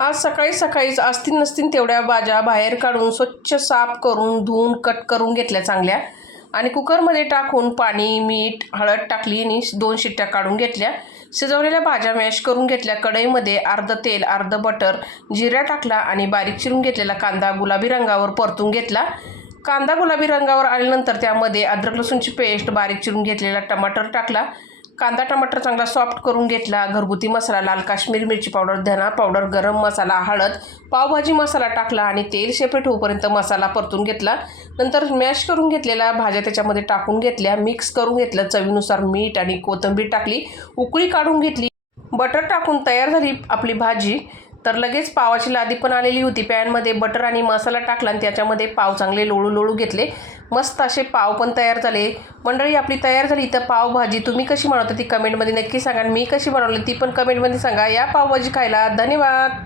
आज सकाळी सकाळीच असतील नसतील तेवढ्या भाज्या बाहेर काढून स्वच्छ साफ करून धुवून कट करून घेतल्या चांगल्या आणि कुकरमध्ये टाकून पाणी मीठ हळद टाकली आणि 2 शिट्ट्या काढून घेतल्या. शिजवलेल्या भाज्या मॅश करून घेतल्या. कढईमध्ये अर्ध तेल अर्ध बटर जिरा टाकला आणि बारीक चिरून घेतलेला कांदा गुलाबी रंगावर परतून घेतला. कांदा गुलाबी रंगावर आल्यानंतर त्यामध्ये अद्रक लसूणची पेस्ट बारीक चिरून घेतलेला टमाटर टाकला. कांदा टमाटर चांगला सॉफ्ट करून घेतला. घरगुती मसाला लाल काश्मीरी मिरची पावडर धना पावडर गरम मसाला हळद पावभाजी मसाला टाकला आणि तेल सेपरेट होईपर्यंत मसाला परतून घेतला. नंतर मॅश करून घेतलेल्या भाज्या त्याच्यामध्ये टाकून घेतल्या. मिक्स करून घेतलं. चवीनुसार मीठ आणि कोथिंबीर टाकली. उकळी काढून घेतली. बटर टाकून तयार झाली आपली भाजी. तर लगेच पावाची लादी पण आलेली होती. पॅनमध्ये बटर आणि मसाला टाकला आणि त्याच्यामध्ये पाव चांगले लोळू घेतले. मस्त असे पाव पण तयार झाले. मंडळी आपली तयार झाली. तर पावभाजी तुम्ही कशी बनवता ती कमेंटमध्ये नक्की सांगा. मी कशी बनवली ती पण कमेंटमध्ये सांगा. या पावभाजी खायला. धन्यवाद.